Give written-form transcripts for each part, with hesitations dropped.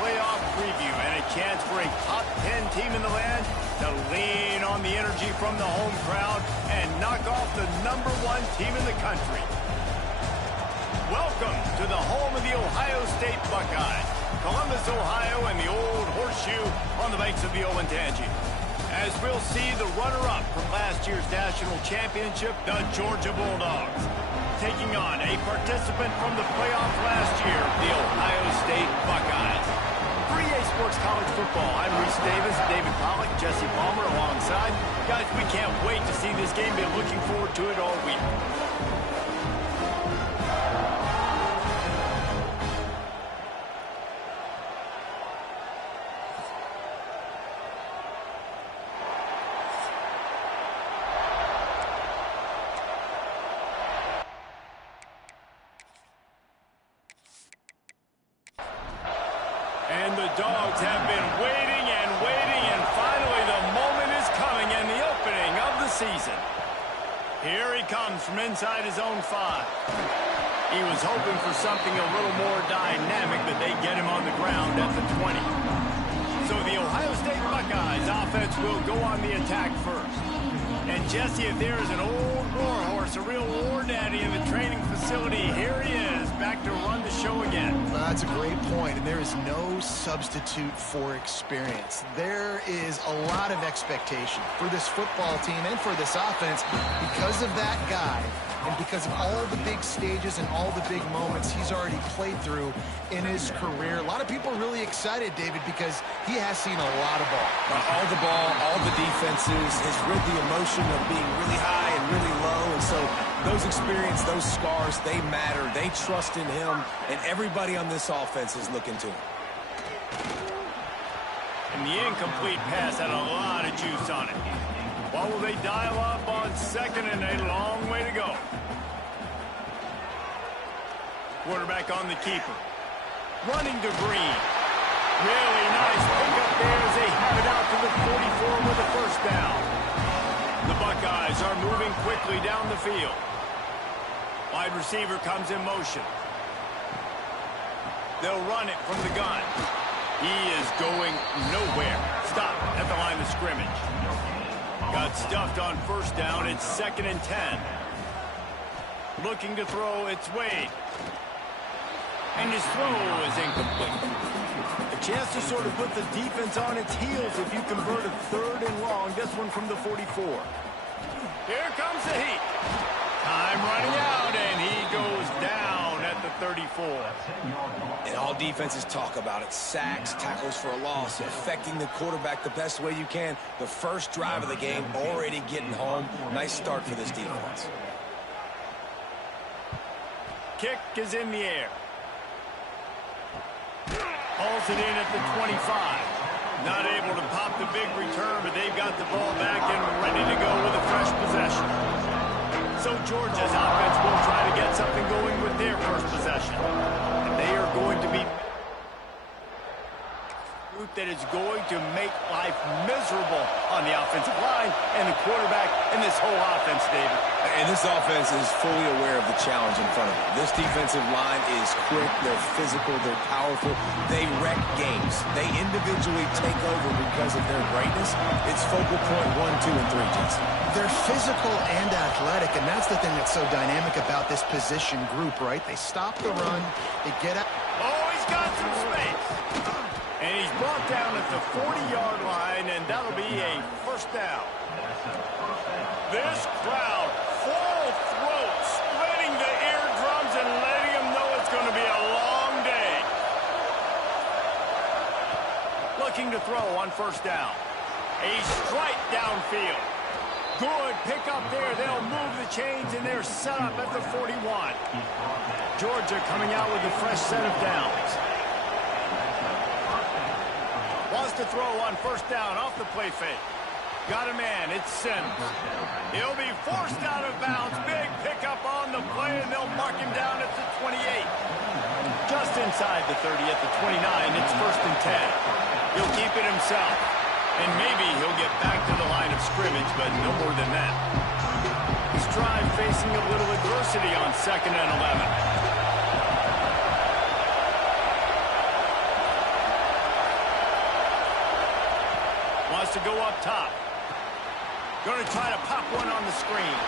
playoff preview and a chance for a top 10 team in the land to lean on the energy from the home crowd and knock off the #1 team in the country. Welcome to the home of the Ohio State Buckeyes, Columbus, Ohio, and the old horseshoe on the banks of the Olentangy. As we'll see the runner-up from last year's national championship, the Georgia Bulldogs, taking on a participant from the playoff last year, the Ohio State Buckeyes. 3A Sports College Football. I'm Reese Davis, David Pollack, Jesse Palmer alongside. Guys, we can't wait to see this game. Been looking forward to it all week. And the Dogs have been waiting, and finally the moment is coming and the opening of the season. Here he comes from inside his own 5. He was hoping for something a little more dynamic, but they get him on the ground at the 20. So the Ohio State Buckeyes offense will go on the attack first. And Jesse, if there is an old war horse, a real war daddy in the training facility, here he is, back to run the show again. Well, that's a great point, and there is no substitute for experience. There is a lot of expectation for this football team and for this offense because of that guy and because of all the big stages and all the big moments he's already played through in his career. A lot of people are really excited, David, because he has seen a lot of ball. All the ball, all the defenses, has rid the emotion of being really high and really low, and so those experience, those scars, they matter. They trust in him, and everybody on this offense is looking to him. And the incomplete pass had a lot of juice on it. What will they dial up on 2nd and a long way to go? Quarterback on the keeper. Running to Green. Really nice pickup there as they have it out to the 44 with a first down. The Buckeyes are moving quickly down the field. Wide receiver comes in motion. They'll run it from the gun. He is going nowhere. Stop at the line of scrimmage. Got stuffed on first down. It's 2nd and 10. Looking to throw, it's Wade. And his throw is incomplete. A chance to sort of put the defense on its heels if you convert a 3rd and long. This one from the 44. Here comes the heat. Time running out, and he goes down at the 34. And all defenses talk about it. Sacks, tackles for a loss, affecting the quarterback the best way you can. The first drive of the game, already getting home. Nice start for this defense. Kick is in the air. Hauls it in at the 25. Not able to pop the big return, but they've got the ball back and ready to go with a fresh possession. So Georgia's offense will try to get something going with their first possession. And they are going to be a group that is going to make life miserable on the offensive line and the quarterback and this whole offense, David. And this offense is fully aware of the challenge in front of them. This defensive line is quick, they're physical, they're powerful, they wreck games. They individually take over because of their greatness. It's focal point 1, 2, and 3, Jason. They're physical and athletic, and that's the thing that's so dynamic about this position group, right? They stop the run, they get out. Oh, he's got some space. And he's brought down at the 40-yard line, and that'll be a first down. This crowd, full throat, splitting the eardrums and letting them know it's going to be a long day. Looking to throw on first down. A strike downfield. Good pickup there. They'll move the chains, and they're set up at the 41. Georgia coming out with a fresh set of downs. Wants to throw on first down off the play fake. Got a man. It's Sims. He'll be forced out of bounds. Big pickup on the play, and they'll mark him down at the 28. Just inside the 30 at the 29. It's 1st and 10. He'll keep it himself. And maybe he'll get back to the line of scrimmage, but no more than that. His drive facing a little adversity on 2nd and 11. Wants to go up top. Going to try to pop one on the screen.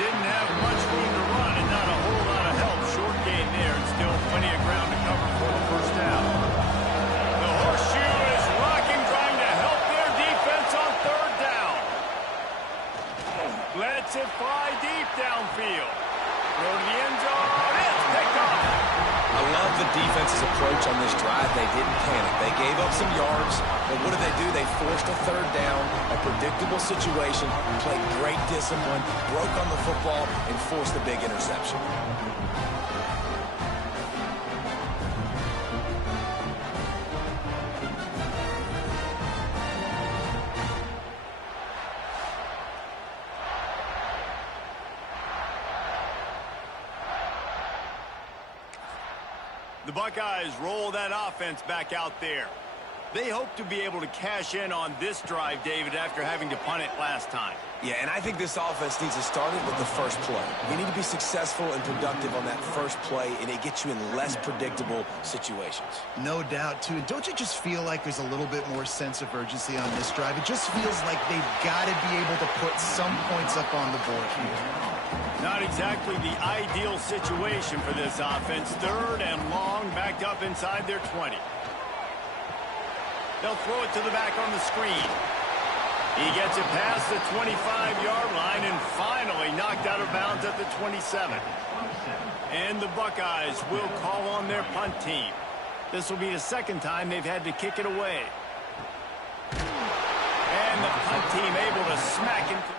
Didn't have much room to run and not a whole lot of help. Short gain there and still plenty of ground to cover for the first down. The horseshoe is rocking, trying to help their defense on third down. Lets it fly deep downfield. Throw to the end zone. It's picked off. I love the defense's approach on this drive. They didn't panic. They gave up some yards, but what did they do? They forced a third down, a predictable situation, played great discipline, broke on the football, and forced the big interception. The Buckeyes roll that offense back out there. They hope to be able to cash in on this drive, David, after having to punt it last time. Yeah, and I think this offense needs to start it with the first play. You need to be successful and productive on that first play, and it gets you in less predictable situations. No doubt, too. Don't you just feel like there's a little bit more sense of urgency on this drive? It just feels like they've got to be able to put some points up on the board here. Not exactly the ideal situation for this offense. Third and long, backed up inside their 20. They'll throw it to the back on the screen. He gets it past the 25-yard line and finally knocked out of bounds at the 27. And the Buckeyes will call on their punt team. This will be the second time they've had to kick it away. And the punt team able to smack into...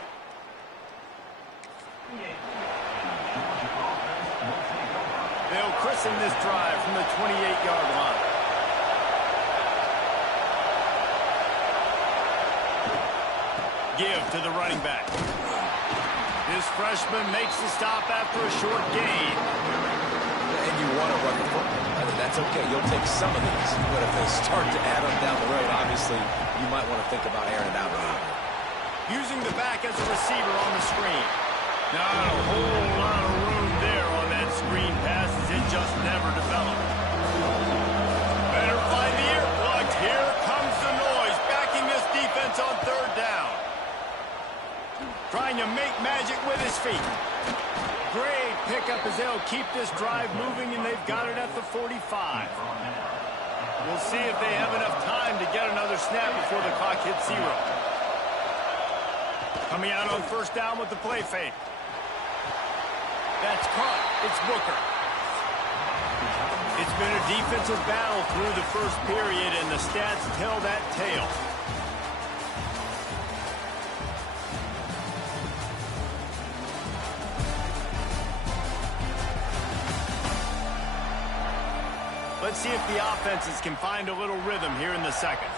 They'll christen this drive from the 28-yard line. Give to the running back. This freshman makes the stop after a short gain. And you want to run the football. That's okay. You'll take some of these. But if they start to add them down the road, obviously, you might want to think about airing it out a little bit. Using the back as a receiver on the screen. Not a whole lot of room there on that screen pass as it just never developed. Better find the earplugs. Here comes the noise, backing this defense on third down. Trying to make magic with his feet. Great pickup as they'll keep this drive moving, and they've got it at the 45. We'll see if they have enough time to get another snap before the clock hits 0. Coming out on first down with the play fake. That's caught. It's Booker. It's been a defensive battle through the first period, and the stats tell that tale. Let's see if the offenses can find a little rhythm here in the second.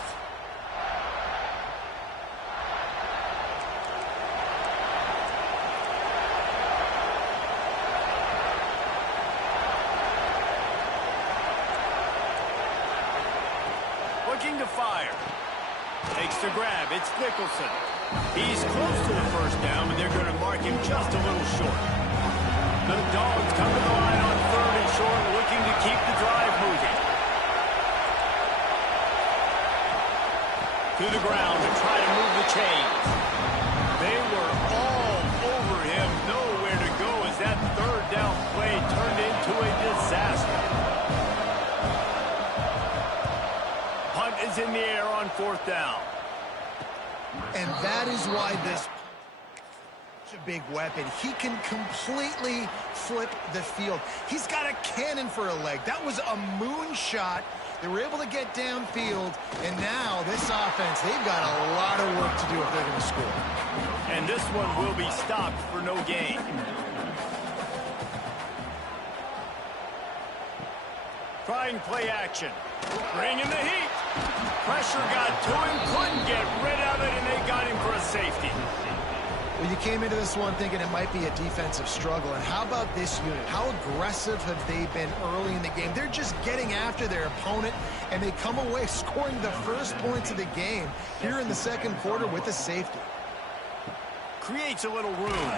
Looking to fire. Takes the grab. It's Nicholson. He's close to the first down, but they're going to mark him just a little short. The Dogs come to the line on third and short, looking to keep the drive moving. To the ground to try to move the chains. They were all over him, nowhere to go as that third down play turned into a disaster. Punt is in the air on fourth down. And that is why this a big weapon. He can completely flip the field. He's got a cannon for a leg. That was a moonshot. They were able to get downfield, and now this offense, they've got a lot of work to do if they're going to score. And this one will be stopped for no gain. Trying play action. Bringing the heat. Pressure got to him, couldn't get rid of it, and they got him for a safety. Well, you came into this one thinking it might be a defensive struggle, and how about this unit? How aggressive have they been early in the game? They're just getting after their opponent, and they come away scoring the first points of the game here in the second quarter with a safety. Creates a little room.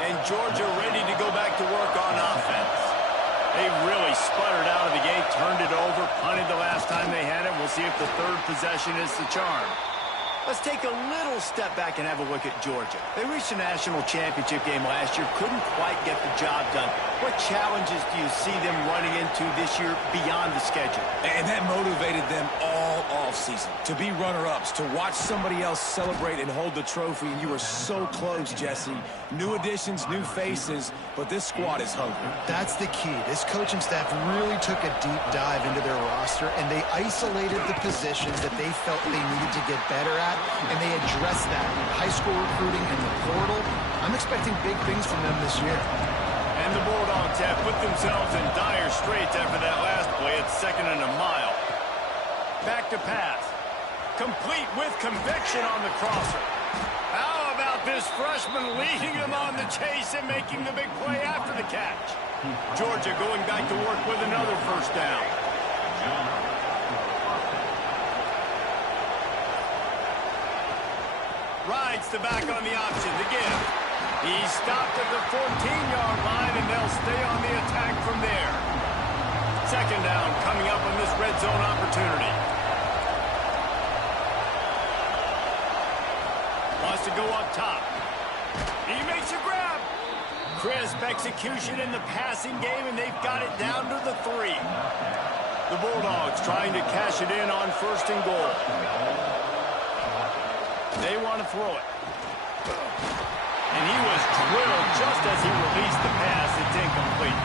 And Georgia ready to go back to work on offense. They really sputtered out last time they had it. We'll see if the third possession is the charm. Let's take a little step back and have a look at Georgia. They reached the national championship game last year, couldn't quite get the job done. What challenges do you see them running into this year beyond the schedule? And that motivated them all offseason to be runner-ups, to watch somebody else celebrate and hold the trophy. And you were so close, Jesse. New additions, new faces, but this squad is hungry. That's the key. This coaching staff really took a deep dive into their roster, and they isolated the positions that they felt they needed to get better at, and they addressed that in high school recruiting and the portal. I'm expecting big things from them this year. And the Bulldogs have put themselves in dire straits after that last play. It's 2nd and a mile. Back to pass. Complete with conviction on the crosser. How about this freshman leading him on the chase and making the big play after the catch? Georgia going back to work with another first down. Rides the back on the option to give. He's stopped at the 14-yard line, and they'll stay on the attack from there. 2nd down coming up on this red zone opportunity. Wants to go up top. He makes a grab. Crisp execution in the passing game, and they've got it down to the 3. The Bulldogs trying to cash it in on 1st and goal. They want to throw it. And he was drilled just as he released the pass. It's incomplete.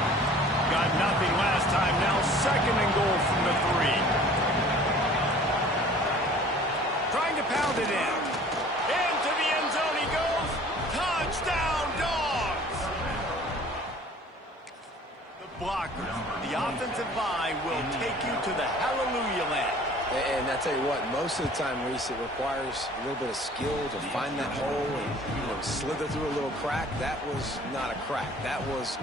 Got nothing last time. Now 2nd and goal from the 3. Trying to pound it in. Into the end zone he goes. Touchdown, Dogs! The blockers, the offensive line will take you to the hallelujah land. And I tell you what, most of the time, Reese, it requires a little bit of skill to find that hole and slither through a little crack. That was not a crack. That was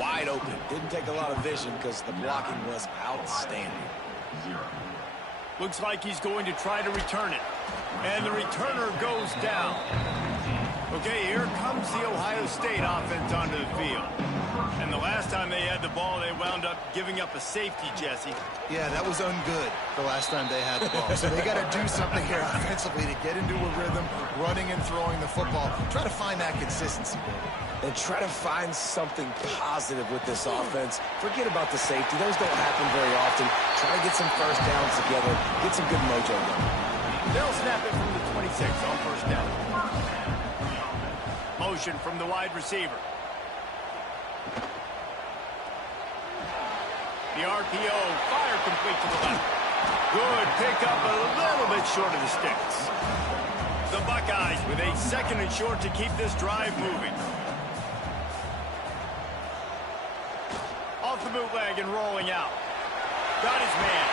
wide open. Didn't take a lot of vision because the blocking was outstanding. Looks like he's going to try to return it. And the returner goes down. Okay, here comes the Ohio State offense onto the field. And the last time they had the ball, they wound up giving up a safety, Jesse. Yeah, that was ungood the last time they had the ball. So they got to do something here offensively to get into a rhythm, running and throwing the football. Try to find that consistency, David. And try to find something positive with this offense. Forget about the safety. Those don't happen very often. Try to get some first downs together. Get some good mojo going. They'll snap it from the 26 on 1st down. Motion from the wide receiver. The RPO, fire complete to the left. Good pickup, a little bit short of the sticks. The Buckeyes with a 2nd and short to keep this drive moving. Off the bootleg and rolling out. Got his man.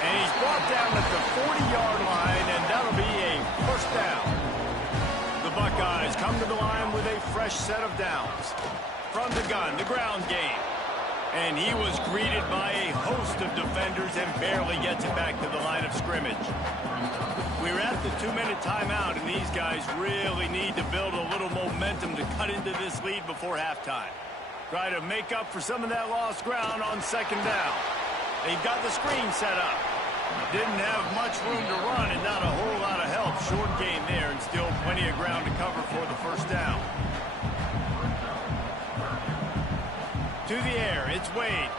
And he's brought down at the 40-yard line, and that'll be a 1st down. The Buckeyes come to the line with a fresh set of downs. From the gun, the ground game. And he was greeted by a host of defenders and barely gets it back to the line of scrimmage. We're at the 2-minute timeout, and these guys really need to build a little momentum to cut into this lead before halftime. Try to make up for some of that lost ground on 2nd down. They've got the screen set up. Didn't have much room to run and not a whole lot of help. Short game there and still plenty of ground to cover for the 1st down. To the air, it's Wade.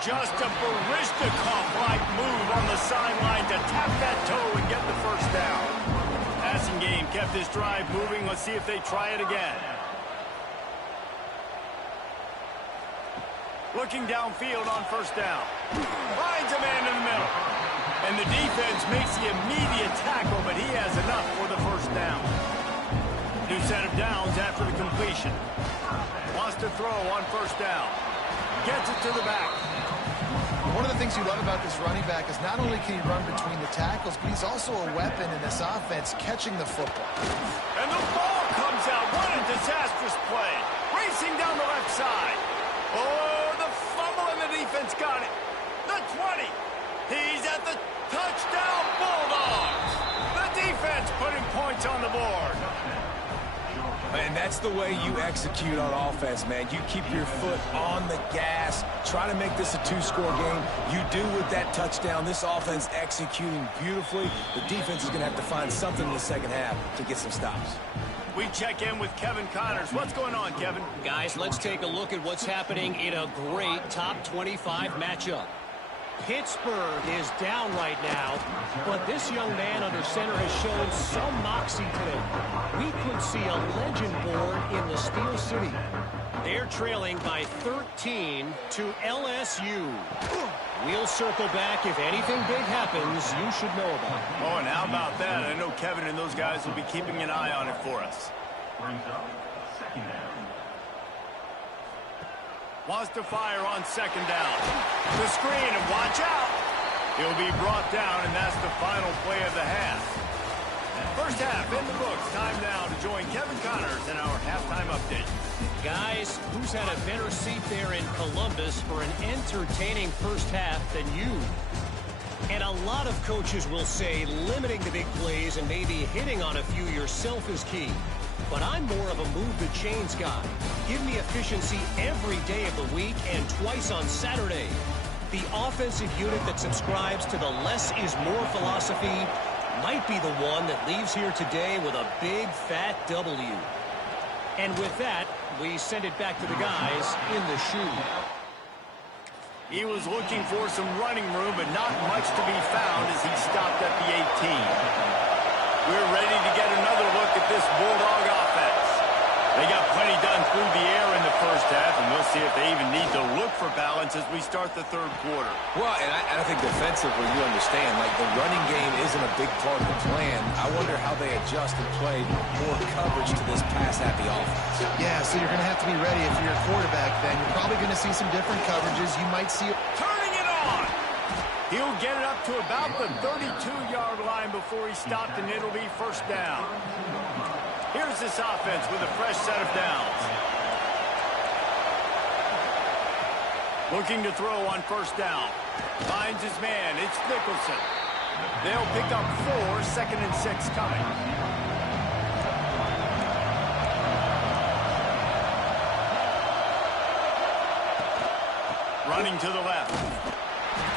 Just a Barishnikov-like move on the sideline to tap that toe and get the 1st down. Passing game kept this drive moving. Let's see if they try it again. Looking downfield on 1st down. Finds a man in the middle. And the defense makes the immediate tackle, but he has enough for the 1st down. New set of downs after the completion. Wants to throw on 1st down. Gets it to the back. One of the things you love about this running back is not only can he run between the tackles, but he's also a weapon in this offense catching the football. And the ball comes out. What a disastrous play. Racing down the left side. Oh, the fumble and the defense got it. The 20. He's at the touchdown Bulldogs. The defense putting points on the board. And that's the way you execute on offense, man. You keep your foot on the gas. Try to make this a two-score game. You do with that touchdown. This offense executing beautifully. The defense is going to have to find something in the second half to get some stops. We check in with Kevin Connors. What's going on, Kevin? Guys, let's take a look at what's happening in a great top 25 matchup. Pittsburgh is down right now, but this young man under center has shown some moxie today. We could see a legend born in the Steel City. They're trailing by 13 to LSU. We'll circle back. If anything big happens, you should know about it. Oh, and how about that? I know Kevin and those guys will be keeping an eye on it for us. Wants to fire on second down. The screen, and watch out. He'll be brought down, and that's the final play of the half. First half in the books. Time now to join Kevin Connors in our halftime update. Guys, who's had a better seat there in Columbus for an entertaining first half than you? And a lot of coaches will say limiting the big plays and maybe hitting on a few yourself is key. But I'm more of a move-the-chains guy. Give me efficiency every day of the week and twice on Saturday. The offensive unit that subscribes to the less is more philosophy might be the one that leaves here today with a big, fat W. And with that, we send it back to the guys in the shoe. He was looking for some running room, but not much to be found as he stopped at the 18. We're ready to get another look at this Bulldog offense. They got plenty done through the air in the first half, and we'll see if they even need to look for balance as we start the third quarter. Well, and I think defensively, you understand, like the running game isn't a big part of the plan. I wonder how they adjust and play more coverage to this pass-happy offense. Yeah, so you're going to have to be ready if you're a quarterback then. You're probably going to see some different coverages. You might see... Turning it on! He'll get it up to about the 32-yard line before he stopped, and it'll be first down. Here's this offense with a fresh set of downs. Looking to throw on first down. Finds his man. It's Nicholson. They'll pick up 4, 2nd and 6 coming. Running to the left.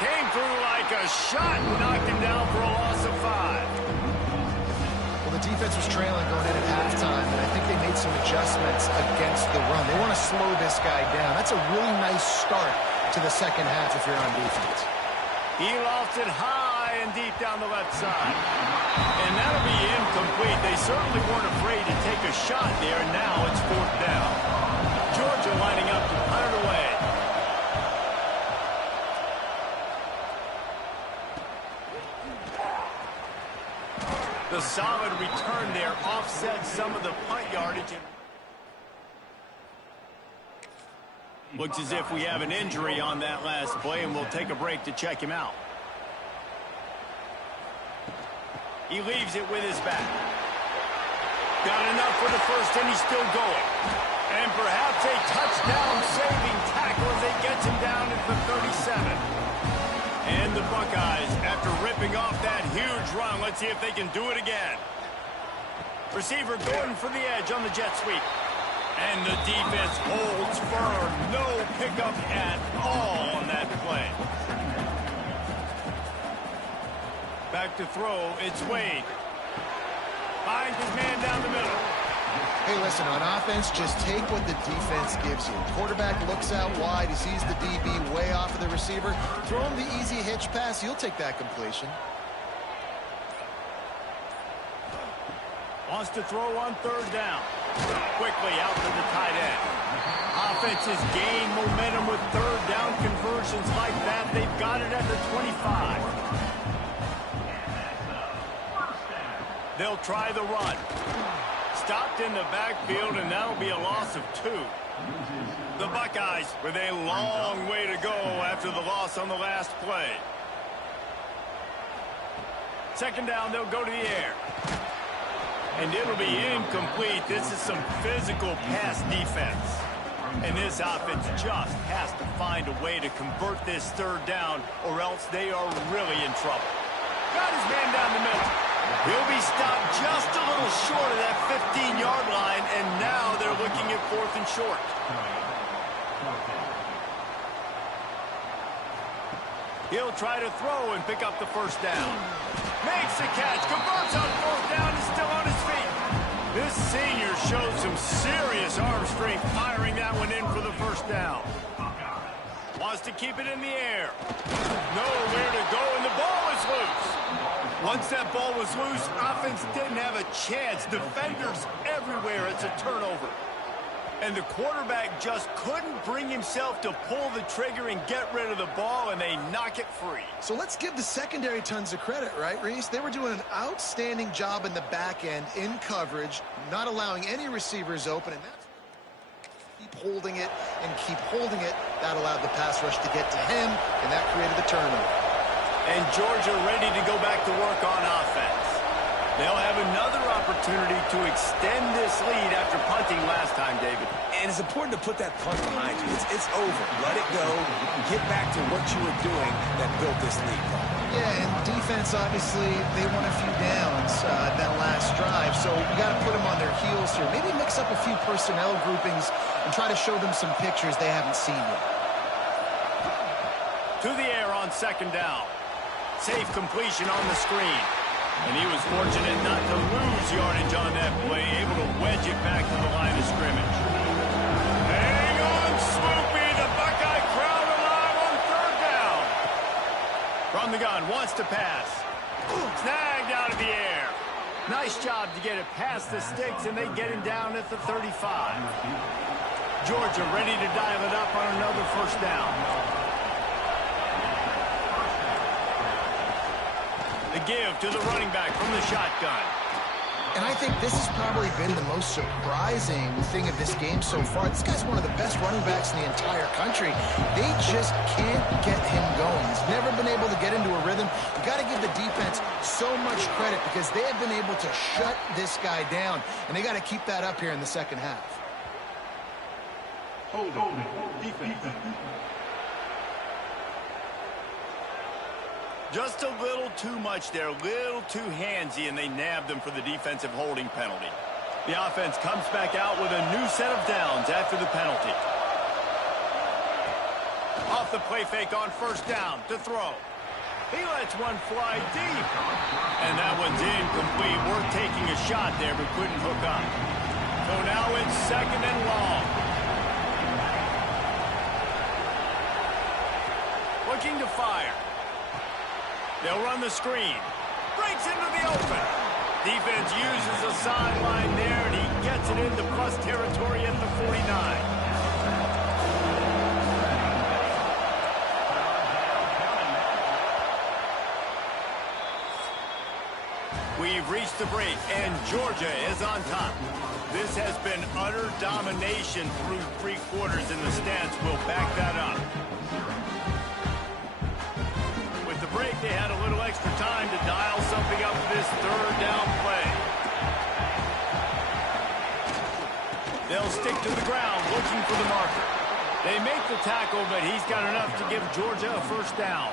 Came through like a shot and knocked him down for a loss of 5. Well, the defense was trailing going in at halftime, and I think they made some adjustments against the run. They want to slow this guy down. That's a really nice start to the second half if you're on defense. He lost it high and deep down the left side. And that'll be incomplete. They certainly weren't afraid to take a shot there, and now it's 4th down. Georgia lining up to punt it away. The solid return there offsets some of the punt yardage. Looks as if we have an injury on that last play, and we'll take a break to check him out. He leaves it with his back. Got enough for the first, and he's still going. And perhaps a touchdown-saving tackle as they gets him down at the 37. And the Buckeyes, after ripping off that huge run, let's see if they can do it again. Receiver Gordon for the edge on the jet sweep. And the defense holds firm. No pickup at all on that play. Back to throw, it's Wade. Finds his man down the middle. Hey, listen, on offense, just take what the defense gives you. Quarterback looks out wide. He sees the DB way off of the receiver. Throw him the easy hitch pass. You'll take that completion. Wants to throw on 3rd down. Quickly out to the tight end. Offenses gain momentum with 3rd down conversions like that. They've got it at the 25. They'll try the run. Stopped in the backfield, and that'll be a loss of 2. The Buckeyes with a long way to go after the loss on the last play. 2nd down, they'll go to the air. And it'll be incomplete. This is some physical pass defense. And this offense just has to find a way to convert this 3rd down, or else they are really in trouble. Got his man down the middle. He'll be stopped just a little short of that 15-yard line, and now they're looking at 4th and short. He'll try to throw and pick up the first down. Makes the catch, converts on 4th down, and still on his feet. This senior showed some serious arm strength firing that one in for the first down. Wants to keep it in the air. Nowhere to go, and the ball is loose. Once that ball was loose, offense didn't have a chance. Defenders everywhere. It's a turnover. And the quarterback just couldn't bring himself to pull the trigger and get rid of the ball, and they knock it free. So let's give the secondary tons of credit, right, Reese? They were doing an outstanding job in the back end, in coverage, not allowing any receivers open, and that's keep holding it and keep holding it. That allowed the pass rush to get to him, and that created the turnover. And Georgia ready to go back to work on offense. They'll have another opportunity to extend this lead after punting last time, David. And it's important to put that punt behind you. It's over. Let it go. Get back to what you were doing that built this lead. Yeah, and defense, obviously, they won a few downs that last drive, so you got to put them on their heels here. Maybe mix up a few personnel groupings and try to show them some pictures they haven't seen yet. To the air on 2nd down. Safe completion on the screen. And he was fortunate not to lose yardage on that play, able to wedge it back to the line of scrimmage. Hang on, Swoopy. The Buckeye crowd alive on 3rd down. From the gun, wants to pass. Snagged out of the air. Nice job to get it past the sticks, and they get him down at the 35. Georgia ready to dial it up on another 1st down. The give to the running back from the shotgun. And I think this has probably been the most surprising thing of this game so far. This guy's one of the best running backs in the entire country. They just can't get him going. He's never been able to get into a rhythm. You got to give the defense so much credit because they have been able to shut this guy down, and they got to keep that up here in the 2nd half. Hold defense. Just a little too much there, a little too handsy, and they nabbed him for the defensive holding penalty. The offense comes back out with a new set of downs after the penalty. Off the play fake on 1st down to throw. He lets one fly deep. And that one's incomplete. Worth taking a shot there, but couldn't hook up. So now it's 2nd and long. Looking to fire. They'll run the screen. Breaks into the open. Defense uses the sideline there, and he gets it into plus territory at the 49. We've reached the break, and Georgia is on top. This has been utter domination through 3 quarters, and the stats will back that up. Break, they had a little extra time to dial something up for this 3rd down play. They'll stick to the ground looking for the marker. They make the tackle, but he's got enough to give Georgia a 1st down.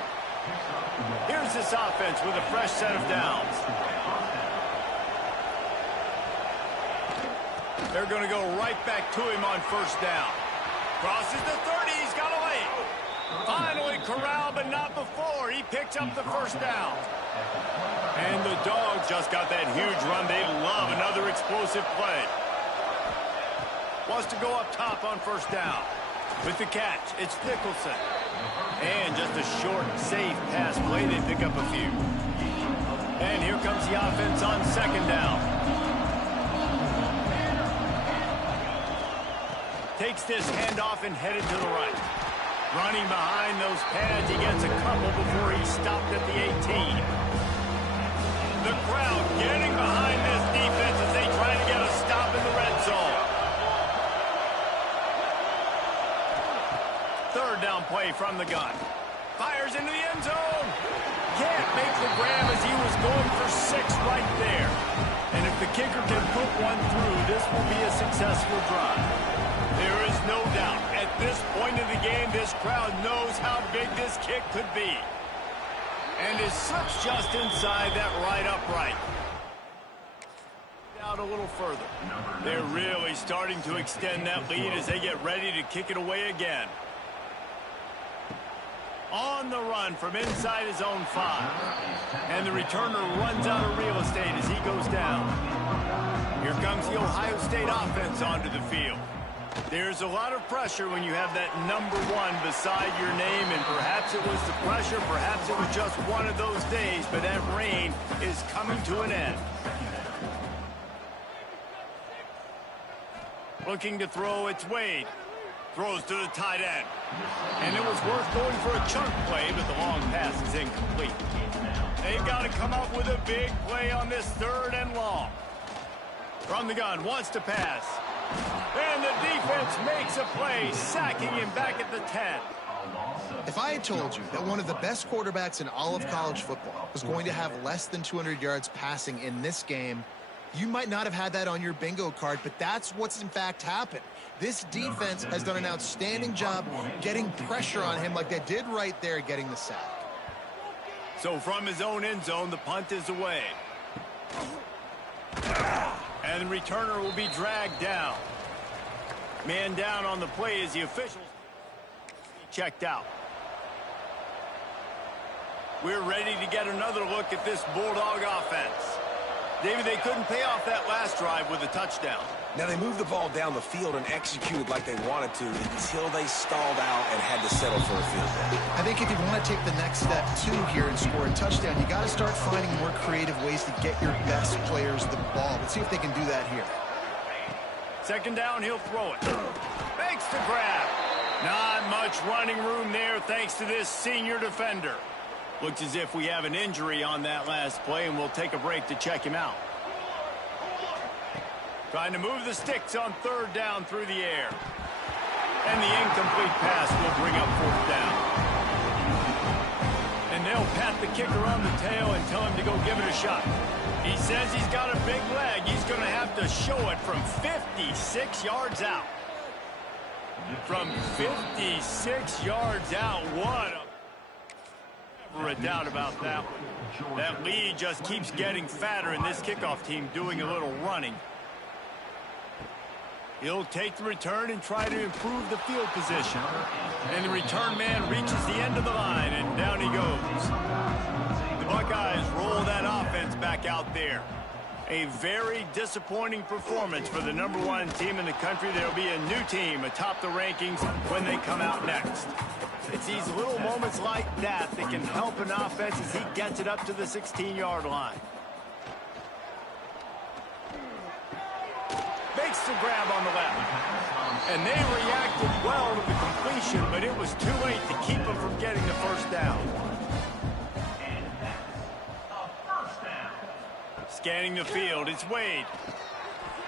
Here's this offense with a fresh set of downs. They're going to go right back to him on 1st down. Crosses the 30, he's got a lane. Finally corralled, but not before. He picks up the 1st down. And the Dogs just got that huge run. They love another explosive play. Wants to go up top on 1st down. With the catch, it's Nicholson. And just a short, safe pass play. They pick up a few. And here comes the offense on 2nd down. Takes this handoff and headed to the right. Running behind those pads, he gets a couple before he stopped at the 18. The crowd getting behind this defense as they try to get a stop in the red zone. 3rd down play from the gun. Fires into the end zone. Can't make the grab as he was going for 6 right there. And if the kicker can put one through, this will be a successful drive. There is no doubt, at this point in the game, this crowd knows how big this kick could be. And it slips just inside that right upright. Out a little further. They're really starting to extend that lead as they get ready to kick it away again. On the run from inside his own 5. And the returner runs out of real estate as he goes down. Here comes the Ohio State offense onto the field. There's a lot of pressure when you have that number 1 beside your name, and perhaps it was the pressure, perhaps it was just one of those days, but that reign is coming to an end. Looking to throw, it's Wade. Throws to the tight end. And it was worth going for a chunk play, but the long pass is incomplete. They've got to come up with a big play on this 3rd and long. From the gun, wants to pass. And the defense makes a play, sacking him back at the 10. If I had told you that one of the best quarterbacks in all of college football was going to have less than 200 yards passing in this game, you might not have had that on your bingo card, but that's what's in fact happened. This defense has done an outstanding job getting pressure on him like they did right there, getting the sack. So from his own end zone, the punt is away. And the returner will be dragged down. Man down on the play as the officials checked out. We're ready to get another look at this Bulldog offense. David, they couldn't pay off that last drive with a touchdown. Now, they moved the ball down the field and executed like they wanted to until they stalled out and had to settle for a field goal. I think if you want to take the next step, too, here and score a touchdown, you got to start finding more creative ways to get your best players the ball. Let's see if they can do that here. 2nd down, he'll throw it. Makes the grab. Not much running room there thanks to this senior defender. Looks as if we have an injury on that last play, and we'll take a break to check him out. Trying to move the sticks on 3rd down through the air. And the incomplete pass will bring up 4th down. And they'll pat the kicker on the tail and tell him to go give it a shot. He says he's got a big leg. He's going to have to show it from 56 yards out. From 56 yards out, what a... Never a doubt about that one. That lead just keeps getting fatter, and this kickoff team doing a little running. He'll take the return and try to improve the field position. And the return man reaches the end of the line, and down he goes. The Buckeyes roll that offense back out there. A very disappointing performance for the number 1 team in the country. There'll be a new team atop the rankings when they come out next. It's these little moments like that that can help an offense as he gets it up to the 16-yard line. Makes the grab on the left. And they reacted well to the completion, but it was too late to keep them from getting the 1st down. Scanning the field, it's Wade.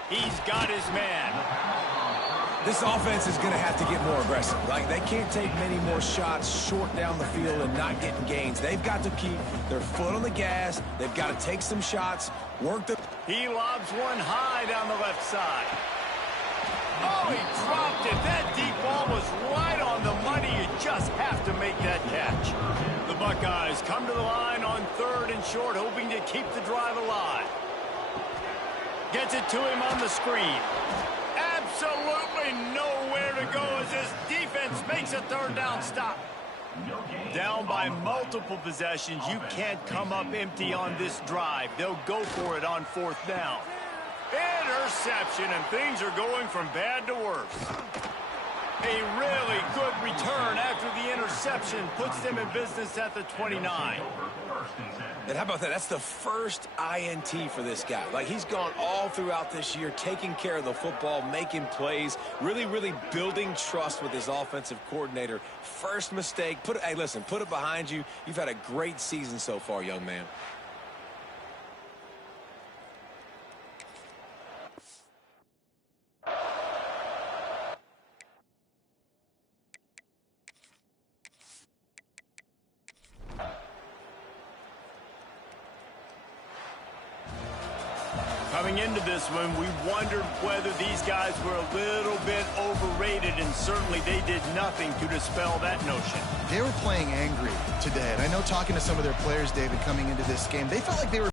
He's got his man. This offense is going to have to get more aggressive. Like, they can't take many more shots short down the field and not getting gains. They've got to keep their foot on the gas. They've got to take some shots, work the... He lobs one high down the left side. Oh, he dropped it. That deep ball was right on the money. You just have to make that catch. The Buckeyes come to the line on 3rd and short, hoping to keep the drive alive. Gets it to him on the screen. Absolutely nowhere to go as this defense makes a 3rd down stop. Down by multiple possessions, you can't come up empty on this drive. They'll go for it on 4th down. Interception, and things are going from bad to worse. A really good return after the interception puts them in business at the 29. And how about that? That's the first INT for this guy. Like, he's gone all throughout this year, taking care of the football, making plays, really, really building trust with his offensive coordinator. First mistake. Hey, listen, put it behind you. You've had a great season so far, young man. Coming into this one, we wondered whether these guys were a little bit overrated in and certainly they did nothing to dispel that notion. They were playing angry today, and I know talking to some of their players, David, coming into this game, they felt like they were